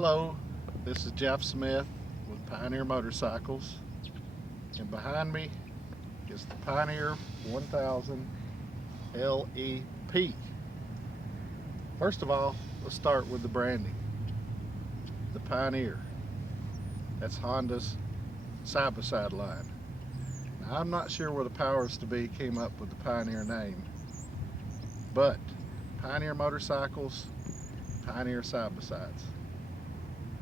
Hello, this is Jeff Smith with Pioneer Motorcycles, and behind me is the Pioneer 1000 LEP. First of all, let's start with the branding. The Pioneer, that's Honda's side-by-side line. Now, I'm not sure where the powers to be came up with the Pioneer name, but Pioneer Motorcycles, Pioneer side-by-sides.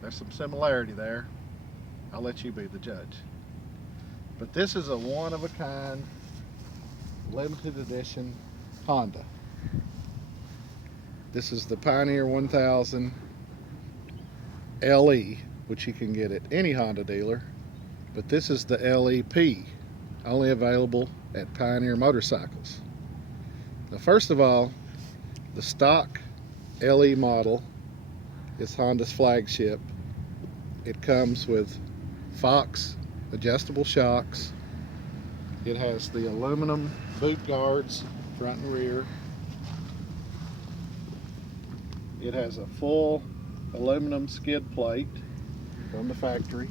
There's some similarity there. I'll let you be the judge. But this is a one-of-a-kind limited edition Honda. This is the Pioneer 1000 LE, which you can get at any Honda dealer, but this is the LEP, only available at Pioneer Motorcycles. Now, first of all, the stock LE model is Honda's flagship. It comes with Fox adjustable shocks. It has the aluminum boot guards, front and rear. It has a full aluminum skid plate from the factory.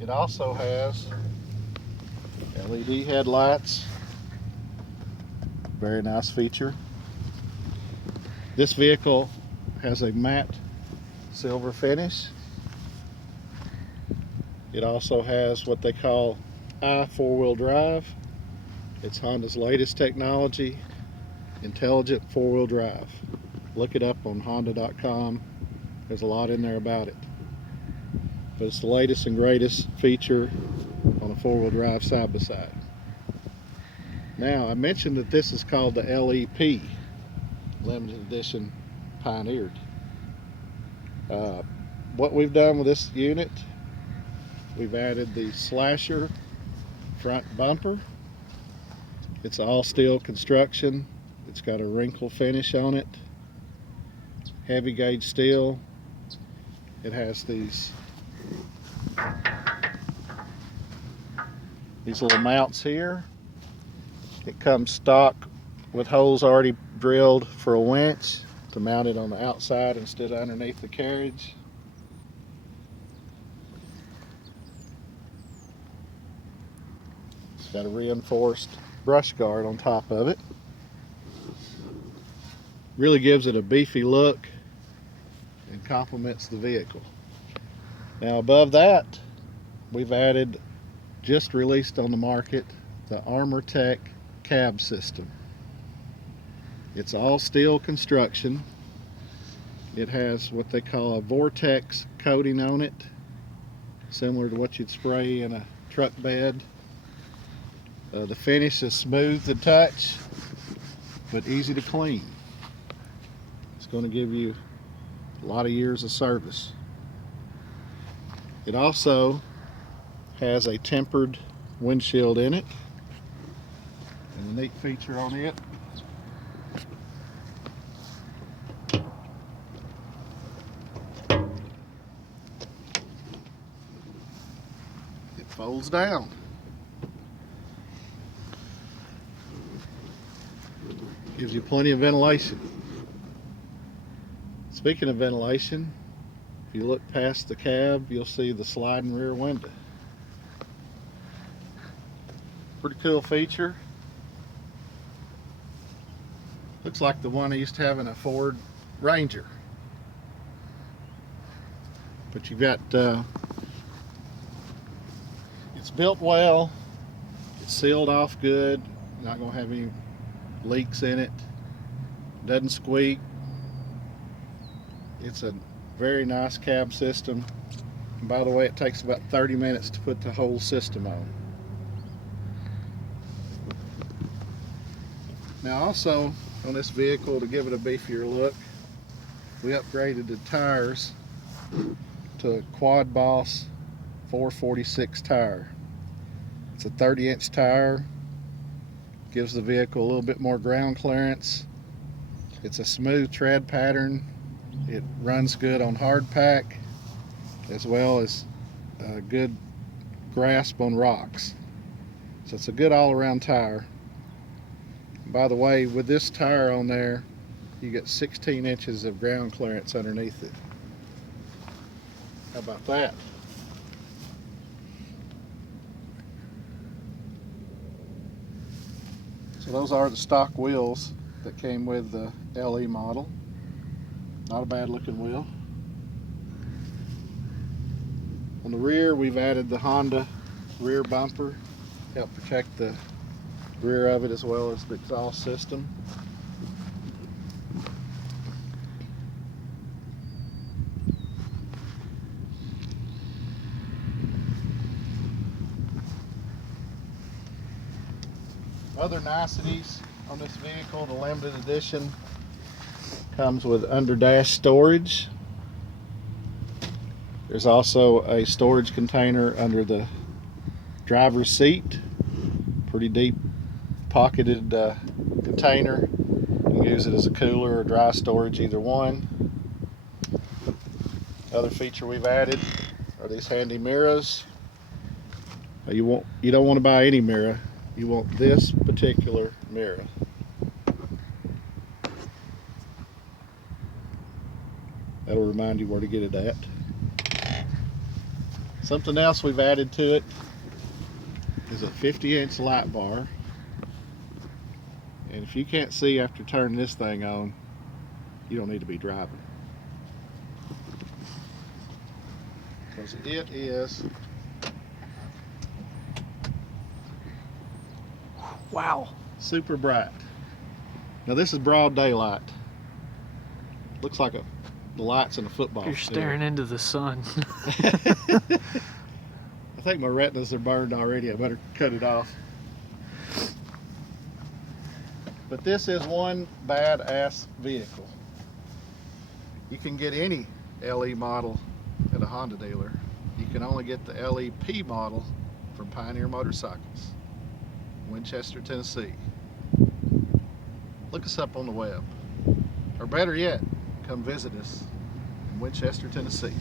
It also has LED headlights. Very nice feature. This vehicle has a matte silver finish. It also has what they call four-wheel drive. It's Honda's latest technology, intelligent four-wheel drive. Look it up on honda.com. There's a lot in there about it. But it's the latest and greatest feature on a four-wheel drive side-by-side. Now, I mentioned that this is called the LEP, limited edition Pioneered. What we've done with this unit, we've added the slasher front bumper. It's all steel construction. It's got a wrinkle finish on it, heavy gauge steel. It has these little mounts here. It comes stock with holes already drilled for a winch to mount it on the outside instead of underneath the carriage. It's got a reinforced brush guard on top of it. Really gives it a beefy look and complements the vehicle. Now, above that, we've added, just released on the market, the ArmorTech cab system. It's all steel construction. It has what they call a vortex coating on it, similar to what you'd spray in a truck bed. The finish is smooth to touch, but easy to clean. It's going to give you a lot of years of service. It also has a tempered windshield in it, and a neat feature on it, it folds down. Gives you plenty of ventilation. Speaking of ventilation, if you look past the cab, you'll see the sliding rear window. Pretty cool feature. Looks like the one I used to have in a Ford Ranger. But you've got, it's built well, it's sealed off good, not going to have any leaks in it, doesn't squeak. It's a very nice cab system. And by the way, it takes about 30 minutes to put the whole system on. Now, also on this vehicle, to give it a beefier look, we upgraded the tires to a Quad Boss 446 tire. It's a 30-inch tire, gives the vehicle a little bit more ground clearance. It's a smooth tread pattern. It runs good on hard pack, as well as a good grasp on rocks. So it's a good all-around tire. By the way, with this tire on there, you get 16 inches of ground clearance underneath it. How about that? So those are the stock wheels that came with the LE model. Not a bad looking wheel. On the rear, we've added the Honda rear bumper, help protect the rear of it as well as the exhaust system. Other niceties on this vehicle, the limited edition comes with under dash storage. There's also a storage container under the driver's seat. Pretty deep pocketed container. You can use it as a cooler or dry storage, either one. Other feature we've added are these handy mirrors. You don't want to buy any mirror. You want this particular mirror. That'll remind you where to get it at. Something else we've added to it is a 50-inch light bar. And if you can't see after turning this thing on, you don't need to be driving. Because it is, wow, super bright. Now this is broad daylight. Looks like the lights in a football You're field. staring into the sun. I think my retinas are burned already. I better cut it off. But this is one badass vehicle. You can get any LE model at a Honda dealer. You can only get the LEP model from Pioneer Motorcycles, Winchester, Tennessee. Look us up on the web. Or better yet, come visit us in Winchester, Tennessee.